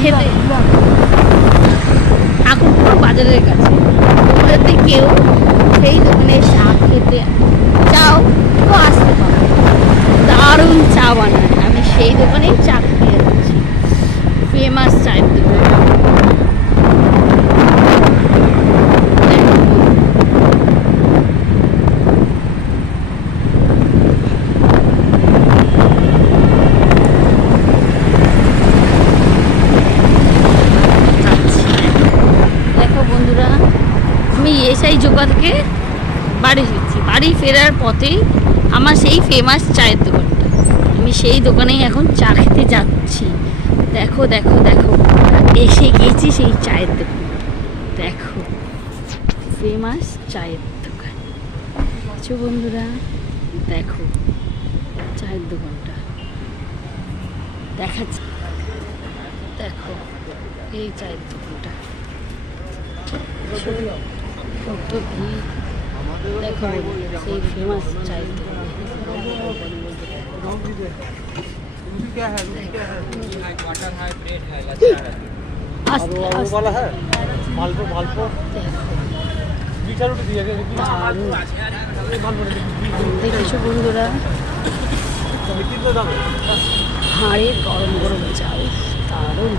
খেতে ঠাকুরপুর বাজারের কাছে যদি কেউ সেই দোকানে চা খেতে চাও তো আসতে পারো। দারুণ চা বানায়, আমি সেই দোকানেই চা খেতে যাচ্ছি। ফেমাস চায়ের দোকান। দেখো বন্ধুরা, আমি এসআই যোগা থেকে বাড়ি ফিরছি। বাড়ি ফেরার পথেই আমার সেই ফেমাস চায়ের দোকানটা, আমি সেই দোকানেই এখন চা খেতে যাচ্ছি। দেখো দেখো দেখো, এসে গেছি সেই চায়ের দোকান। দেখো ফেমাস চায়ের দোকান। আচ্ছা বন্ধুরা, দেখো চায়ের দোকানটা দেখাচ্ছি। দেখো এই চায়ের দোকানটা, কত ভিড়। দেখো সেই ফেমাস চায়ের দোকান। দেখেছো বন্ধুরা, হাড়ের গরম গরম চাল, দারুণ।